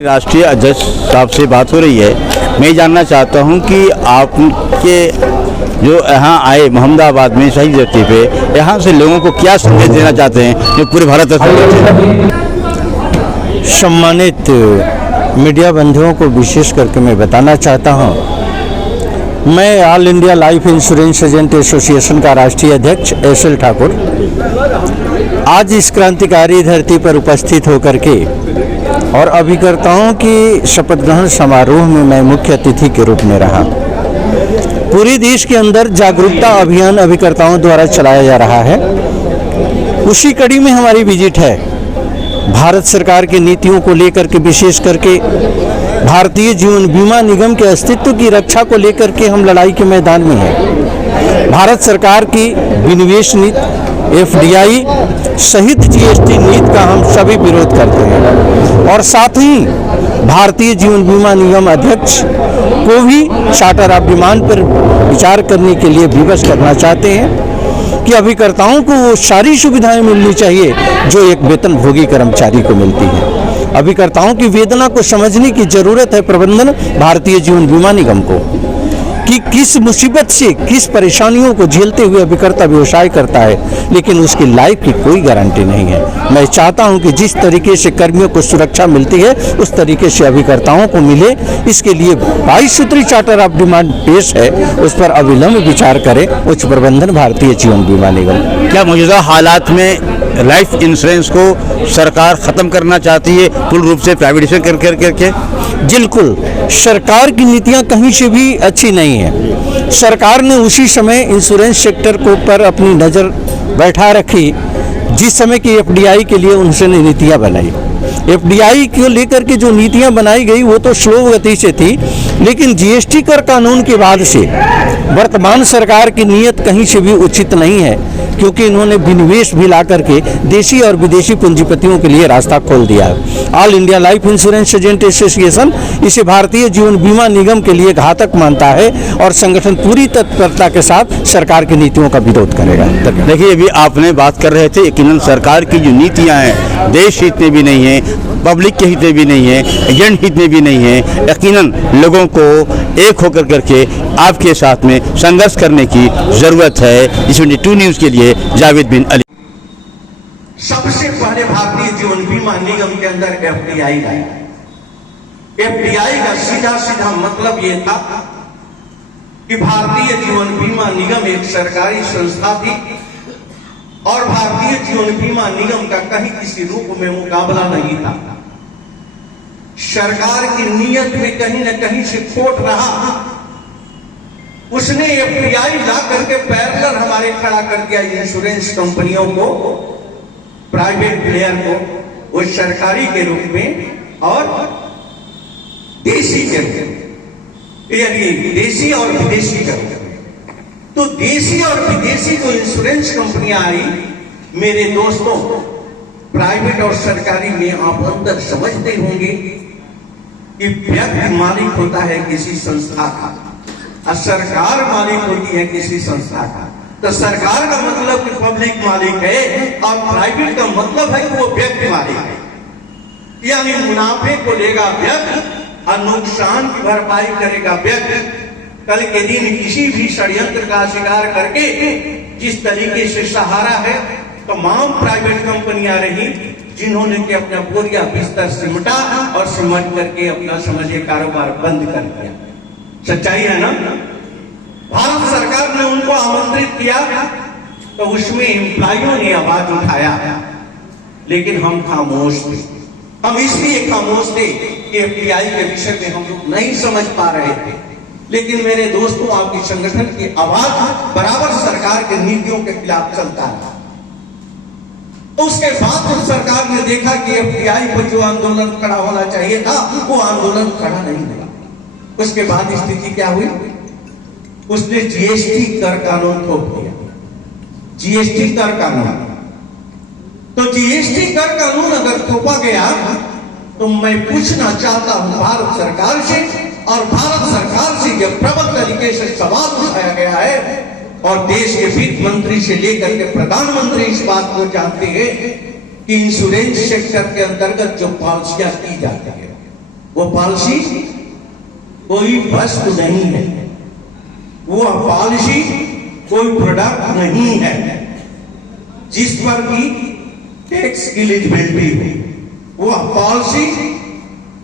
राष्ट्रीय अध्यक्ष साहब से बात हो रही है। मैं जानना चाहता हूं कि आपके जो यहाँ आए मोहम्मदाबाद में शहीद जयंती पे यहाँ से लोगों को क्या संदेश देना चाहते हैं जो पूरे भारत में। सम्मानित मीडिया बंधुओं को विशेष करके मैं बताना चाहता हूं, मैं all India life insurance agent association का राष्ट्रीय अध्यक्ष एस.एल. ठाकुर आज इस क्रांतिकारी धरती पर उपस्थित होकर के और अभिकर्ताओं की शपथ ग्रहण समारोह में मैं मुख्य अतिथि के रूप में रहा। पूरे देश के अंदर जागरूकता अभियान अभिकर्ताओं द्वारा चलाया जा रहा है। उसी कड़ी में हमारी विजिट है। भारत सरकार की नीतियों को लेकर के विशेष करके भारतीय जीवन बीमा निगम के अस्तित्व की रक्षा को लेकर के हम लड़ाई के मैदान में हैं। भारत सरकार की विनिवेश नीति FDI सहित GST नीति का हम सभी विरोध करते हैं और साथ ही भारतीय जीवन बीमा निगम अध्यक्ष को भी चार्टर ऑफ डिमांड पर विचार करने के लिए विवश करना चाहते हैं कि अभिकर्ताओं को वो सारी सुविधाएं मिलनी चाहिए जो एक वेतनभोगी कर्मचारी को मिलती है। अभिकर्ताओं की वेदना को समझने की जरूरत है प्रबंधन भारतीय जीवन बीमा निगम को कि किस मुसीबत से किस परेशानियों को झेलते हुए अभिकर्ता व्यवसाय करता है, लेकिन उसकी लाइफ की कोई गारंटी नहीं है। मैं चाहता हूं कि जिस तरीके से कर्मियों को सुरक्षा मिलती है उस तरीके से अभिकर्ताओं को मिले। इसके लिए 22 सूत्री चार्टर ऑफ डिमांड पेश है, उस पर अविलंब विचार करे उच्च प्रबंधन भारतीय जीवन बीमा निगम। क्या मौजूदा हालात में लाइफ इंश्योरेंस को सरकार खत्म करना चाहती है पूर्ण रूप से प्राइवेटाइजेशन करके? बिल्कुल, सरकार की नीतियां कहीं से भी अच्छी नहीं है। सरकार ने उसी समय इंश्योरेंस सेक्टर को पर अपनी नज़र बैठा रखी जिस समय की FDI के लिए उन्होंने नीतियां बनाई। FDI को लेकर के जो नीतियां बनाई गई वो तो स्लो गति से थी, लेकिन GST कर कानून के बाद से वर्तमान सरकार की नीयत कहीं से भी उचित नहीं है, क्योंकि इन्होंने विनिवेश भी ला करके देशी और विदेशी पूंजीपतियों के लिए रास्ता खोल दिया है। All India life insurance agent association इसे भारतीय जीवन बीमा निगम के लिए घातक मानता है और संगठन पूरी तत्परता के साथ सरकार की नीतियों का विरोध करेगा। देखिए, अभी आपने बात कर रहे थे यकीनन सरकार की जो नीतियां हैं देश हित में भी नहीं है, पब्लिक के हित में भी नहीं है, एजेंट हित में भी नहीं है। यकीनन लोगों को एक होकर करके आपके साथ में संघर्ष करने की जरूरत है। इस 22 न्यूज़ के लिए जावेद बिन अली। सबसे पहले भारतीय जीवन बीमा निगम के अंदर FDI लाई। FDI का सीधा सीधा मतलब यह था कि भारतीय जीवन बीमा निगम एक सरकारी संस्था थी और भारतीय जीवन बीमा निगम का कहीं किसी रूप में मुकाबला नहीं था। सरकार की नीयत में कहीं न कहीं से खोट रहा। उसने FDI ला करके पैरेलल हमारे खड़ा कर दिया इंश्योरेंस कंपनियों को, प्राइवेट प्लेयर को, वो सरकारी के रूप में और देशी के रूप में, यानी देशी और विदेशी के रूप में। तो देशी और विदेशी जो इंश्योरेंस कंपनियां आई, मेरे दोस्तों, प्राइवेट और सरकारी में आप अंतर समझते होंगे कि व्यक्ति मालिक होता है किसी संस्था का और सरकार मालिक होती है किसी संस्था का। तो सरकार का मतलब कि पब्लिक मालिक है और प्राइवेट का मतलब है कि वो व्यक्ति मालिक है, यानी मुनाफे को लेगा व्यक्ति और नुकसान की भरपाई करेगा व्यक्ति। कल के दिन किसी भी षड्यंत्र का शिकार करके जिस तरीके से सहारा है तमाम प्राइवेट कंपनियां रही जिन्होंने के अपना बोरिया बिस्तर सिमटा और सिमट करके अपना समझिए कारोबार बंद कर दिया। सच्चाई है ना? भारत सरकार ने उनको आमंत्रित किया तो उसमें एम्प्लॉइयों ने आवाज उठाया, लेकिन हम खामोश थे। हम इसलिए खामोश थे कि FDI के विषय में हम लोग नहीं समझ पा रहे थे। लेकिन मेरे दोस्तों, आपकी संगठन की आवाज बराबर सरकार के नीतियों के खिलाफ चलता है। तो उसके बाद तो सरकार ने देखा कि FDI पर जो आंदोलन खड़ा होना चाहिए था वो आंदोलन खड़ा नहीं हुआ। उसके बाद स्थिति क्या हुई? उसने GST कर कानून थोप दिया। GST कर कानून, तो GST कर कानून अगर थोपा गया तो मैं पूछना चाहता हूं भारत सरकार से, और भारत सरकार से यह प्रबल तरीके से सवाल उठाया गया है और देश के वित्त मंत्री से लेकर के प्रधानमंत्री इस बात को जानते हैं कि इंश्योरेंस सेक्टर के अंतर्गत जो पॉलिसियां की जाती है वो पॉलिसी कोई वस्तु नहीं है, वो पॉलिसी कोई प्रोडक्ट नहीं है जिस पर की टैक्स एलिजिबिलिटी हो। वो पॉलिसी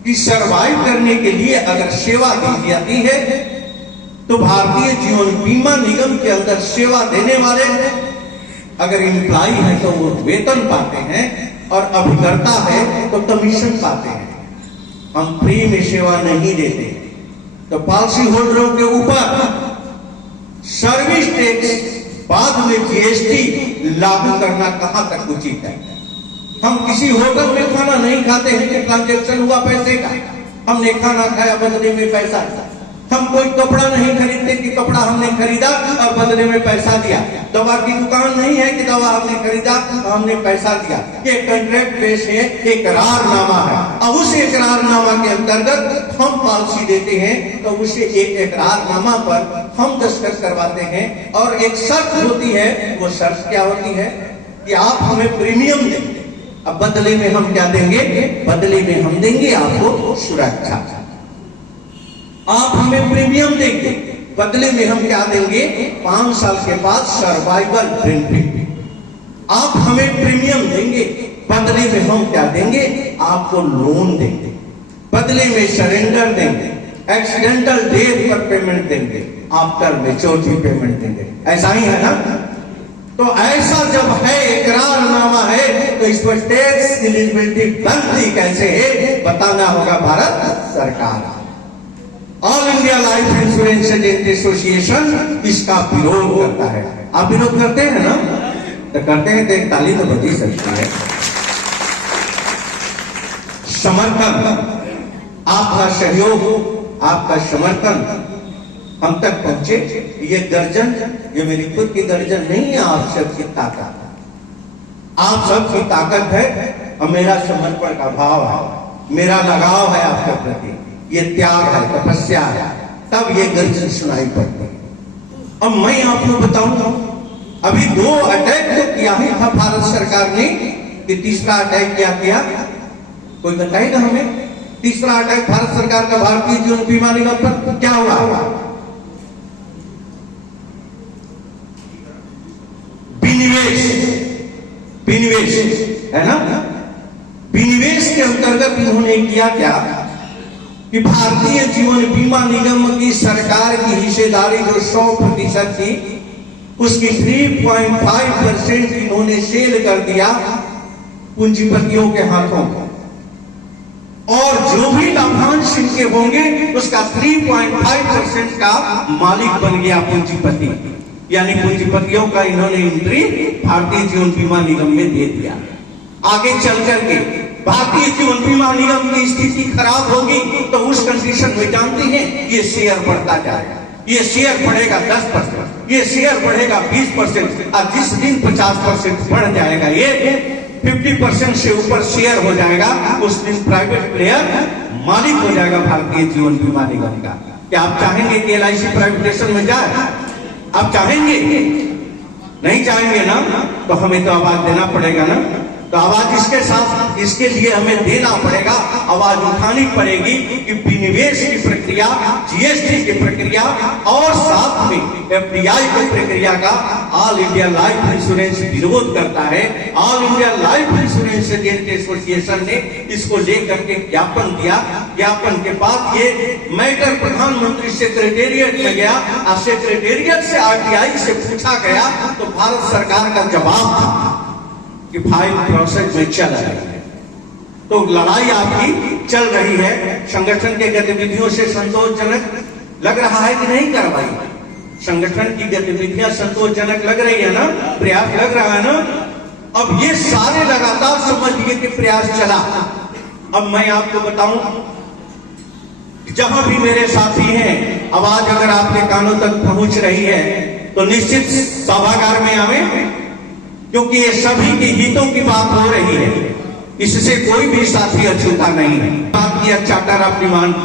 की सरवाइव करने के लिए अगर सेवा दी जाती है तो भारतीय जीवन बीमा निगम के अंदर सेवा देने वाले अगर एम्प्लॉय है तो वो वेतन पाते हैं और अभिकर्ता है तो कमीशन पाते हैं। हम फ्री में सेवा नहीं देते, तो पॉलिसी होल्डरों के ऊपर सर्विस टैक्स बाद में जीएसटी लागू करना कहां तक उचित है। हम किसी होटल में खाना नहीं खाते हैं कि ट्रांजैक्शन हुआ पैसे का, हमने खाना खाया बदले में पैसा। हम कोई कपड़ा नहीं खरीदते कि कपड़ा हमने खरीदा और बदले में पैसा दिया। दवा की दुकान नहीं है कि दवा हमने खरीदा और हमने पैसा दिया। ये कॉन्ट्रैक्ट बेस है, इकरारनामा है, और उस इकरारनामा के अंतर्गत हम पॉलिसी देते हैं तो उसे एक इकरारनामा पर हम दस्तखत करवाते हैं और एक शर्त होती है। वो शर्त क्या होती है कि आप हमें प्रीमियम देंगे। अब बदले में हम क्या देंगे? बदले में हम देंगे आपको सुरक्षा। आप हमें प्रीमियम देंगे, बदले में हम क्या देंगे? 5 साल के बाद सर्वाइवल बेनिफिट। आप हमें प्रीमियम देंगे, बदले में हम क्या देंगे? आपको लोन देंगे, बदले में सरेंडर देंगे, एक्सीडेंटल डेथ पर पेमेंट देंगे, आफ्टर मैच्योरिटी पेमेंट देंगे। ऐसा ही है ना? तो ऐसा जब है, इकरारनामा है, तो इस पर टैक्स एलिजिबिलिटी बनती कैसे है बताना होगा भारत सरकार। All India life insurance agent association इसका विरोध करता है। आप विरोध करते हैं ना? तो करते हैं तो एक ताली तो बज ही सकती है। समर्थन, आपका सहयोग, आपका समर्थन हम तक पहुंचे। ये गर्जन, ये मेरी खुद की गर्जन नहीं है, आप सबकी ताकत, आप सबकी ताकत है और मेरा समर्पण का भाव है, मेरा लगाव है आपके प्रति, ये त्याग है, तपस्या है, तब ये गर्जन सुनाई पड़ती है। अब मैं आपको बताऊं, अभी 2 अटैक तो किया ही था भारत सरकार ने, कि तीसरा अटैक क्या किया? कोई बताएगा हमें? तीसरा अटैक भारत सरकार का भारतीय जीवन बीमा निगम पर क्या हुआ? विनिवेश है ना? विनिवेश के अंतर्गत इन्होंने किया क्या कि भारतीय जीवन बीमा निगम की सरकार की हिस्सेदारी जो 100% थी, उसकी 3.5% इन्होंने सेल कर दिया पूंजीपतियों के हाथों, और जो भी लाभांश इनके होंगे उसका 3.5% का मालिक बन गया पूंजीपति। यानी पूंजीपतियों का इन्होंने एंट्री भारतीय जीवन बीमा निगम में दे दिया। आगे चल करके भारतीय जीवन बीमा निगम की स्थिति खराब होगी तो उस कंडीशन में जानते हैं ये शेयर बढ़ता जाएगा, ये शेयर बढ़ेगा 10%, ये शेयर बढ़ेगा 20%, और जिस दिन 50% बढ़ जाएगा, ये 50% से ऊपर शेयर हो जाएगा, उस दिन प्राइवेट प्लेयर मालिक हो जाएगा भारतीय जीवन बीमा निगम का। क्या आप चाहेंगे कि LIC प्राइवेटाइजेशन में जाए? आप चाहेंगे? नहीं चाहेंगे ना? तो हमें तो आवाज देना पड़ेगा ना। तो आवाज इसके साथ, इसके लिए हमें देना पड़ेगा, आवाज उठानी पड़ेगी कि विनिवेश की प्रक्रिया, जीएसटी की प्रक्रिया और साथ में FDI की प्रक्रिया का ऑल इंडिया लाइफ इंश्योरेंस विरोध करता है। All India life insurance agent association ने इसको लेकर के ज्ञापन दिया। ज्ञापन के बाद ये मैटर प्रधानमंत्री सेक्रेटेरिएट में गया और सेक्रेटेरिएट से RTI से पूछा गया तो भारत सरकार का जवाब था कि फाइल प्रोसेस में चल रही है। तो लड़ाई आपकी चल रही है। संगठन के गतिविधियों से संतोषजनक लग रहा है कि नहीं कार्रवाई? संगठन की गतिविधियां संतोषजनक लग रही है ना? प्रयास लग रहा है ना? अब ये सारे लगातार समझिए कि प्रयास चला। अब मैं आपको बताऊं, जहां भी मेरे साथी हैं, आवाज अगर आपके कानों तक पहुंच रही है तो निश्चित सभागार में आवे, क्योंकि ये सभी के हितों की बात हो रही है। इससे कोई भी साथी अछूता नहीं है। बात किया चार्टर ऑफ डिमांड,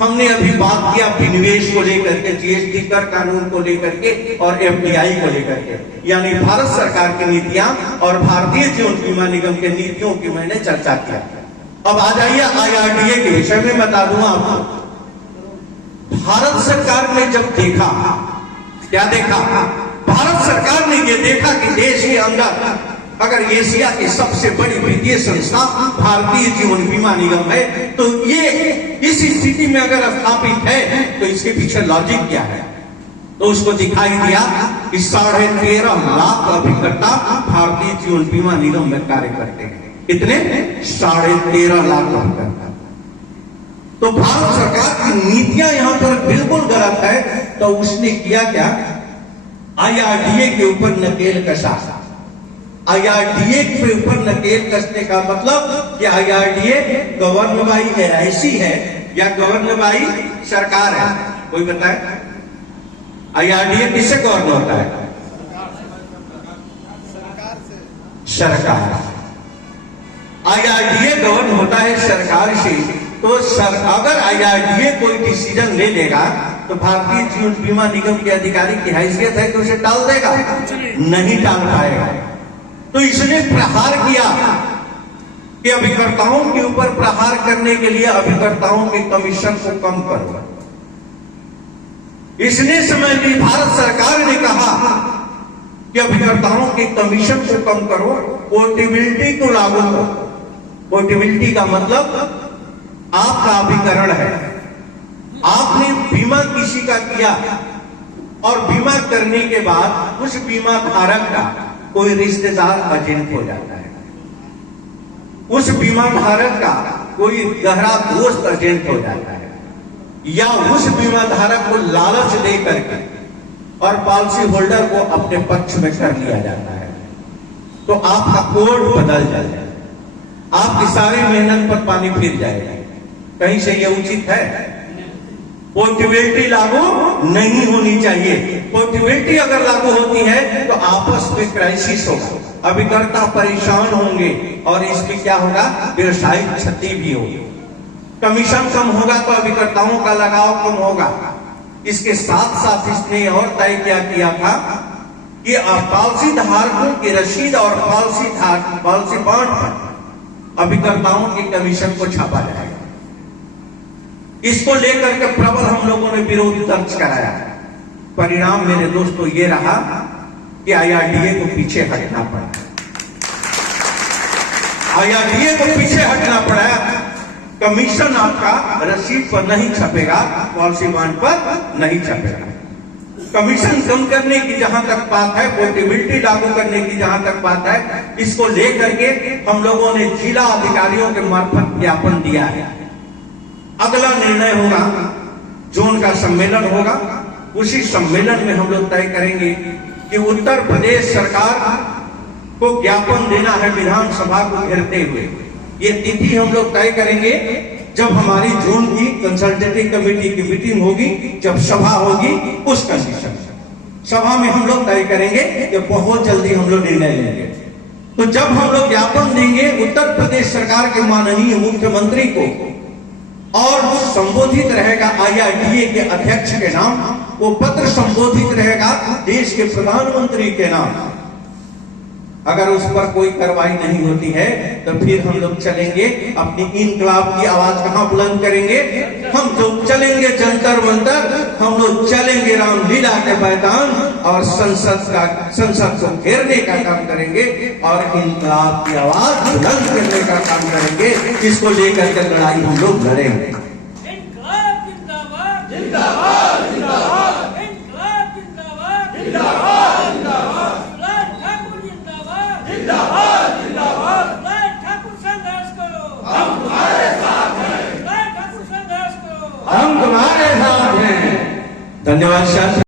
हमने अभी बात किया विनिवेश को लेकर के, जीएसटी कर कानून को लेकर के और FDI को लेकर के, यानी भारत सरकार की नीतियां और भारतीय जीवन बीमा निगम के नीतियों की मैंने चर्चा किया। अब आ जाइए IRDA के विषय में बता दूं आपको। भारत सरकार ने जब देखा, क्या देखा? भारत सरकार ने ये देखा कि देश के अंदर अगर एशिया की सबसे बड़ी वित्तीय संस्था भारतीय जीवन बीमा निगम है, तो ये इस स्थिति में अगर स्थापित है तो इसके पीछे लॉजिक क्या है? तो उसको दिखाई दिया कि 13.5 लाख अभिकर्ता भारतीय जीवन बीमा निगम में कार्य करते हैं। कितने? 13.5 लाख अभिकर्ता। तो भारत सरकार की नीतियां यहां पर बिल्कुल गलत है। तो उसने किया क्या? IRDA के ऊपर नकेल कसा। IRDA के ऊपर नकेल कसने का मतलब कि IRDA गवर्न बाई LIC है या गवर्न बाई सरकार है? कोई बताए? IRDA किससे गवर्न होता है? सरकार। IRDA गवर्न होता है सरकार से। तो अगर IRDA कोई डिसीजन ले लेगा तो भारतीय जीवन बीमा निगम के अधिकारी की हैसियत है तो उसे टाल देगा? नहीं टाल पाएगा। तो इसने प्रहार किया कि अभिकर्ताओं के ऊपर प्रहार करने के लिए अभिकर्ताओं के कमीशन को कम करो। इसने समय भी भारत सरकार ने कहा कि अभिकर्ताओं के कमीशन को कम करो, पोर्टेबिलिटी को लागू करो। पोर्टेबिलिटी का मतलब आपका अभिकरण है, आपने बीमा किसी का किया और बीमा करने के बाद उस बीमा धारक का कोई रिश्तेदार एजेंट हो जाता है, उस बीमा धारक का कोई गहरा दोस्त एजेंट हो जाता है, या उस बीमा धारक को लालच दे करके और पॉलिसी होल्डर को अपने पक्ष में कर लिया जाता है, तो आपका कोड बदल जाएगा, आपकी सारी मेहनत पर पानी फिर जाएगा। कहीं से ये उचित है? पोर्टेबिलिटी लागू नहीं होनी चाहिए। पोर्टेबिलिटी अगर लागू होती है तो आपस में क्राइसिस होगा, अभिकर्ता परेशान होंगे और इसमें क्या होगा? व्यवसायिक क्षति भी होगी। कमीशन कम होगा तो अभिकर्ताओं का लगाव कम होगा। इसके साथ साथ इसने और तय क्या किया था कि पॉलिसी धारकों की रसीद और पॉलिसी बॉन्ड पर अभिकर्ताओं के कमीशन को छापा जाएगा। इसको लेकर के प्रबल हम लोगों ने विरोध दर्ज कराया। परिणाम मेरे दोस्तों ये रहा कि IRDA को पीछे हटना पड़ा। IRDA को पीछे हटना पड़ा। कमीशन आपका रसीद पर नहीं छपेगा, पॉलिसी बॉन्ड पर नहीं छपेगा। कमीशन कम करने की जहां तक बात है, पोर्टेबिलिटी लागू करने की जहां तक बात है, इसको लेकर के हम लोगों ने जिला अधिकारियों के मार्फत ज्ञापन दिया है। अगला निर्णय होगा, जोन का सम्मेलन होगा, उसी सम्मेलन में हम लोग तय करेंगे कि उत्तर प्रदेश सरकार को ज्ञापन देना है विधानसभा को घेरते हुए। ये तिथि हम लोग तय करेंगे जब हमारी जोन की कंसल्टेटिव कमेटी की मीटिंग होगी, जब सभा होगी, उस कंडीशन सभा में हम लोग तय करेंगे कि बहुत जल्दी हम लोग निर्णय लेंगे। तो जब हम लोग ज्ञापन देंगे उत्तर प्रदेश सरकार के माननीय मुख्यमंत्री को और संबोधित रहेगा IRDA के अध्यक्ष के नाम, वो पत्र संबोधित रहेगा देश के प्रधानमंत्री के नाम। अगर उस पर कोई कार्रवाई नहीं होती है तो फिर हम लोग चलेंगे, अपनी इनकलाब की आवाज कहां बुलंद करेंगे? हम तो चलेंगे जंतर मंतर, हम लोग चलेंगे रामलीला के मैदान और संसद को घेरने का काम करेंगे और इनकलाब की आवाज बुलंद करने का काम करेंगे। इसको लेकर के लड़ाई हम लोग लड़ेंगे। हम तुम्हारे साथ हैं। धन्यवाद।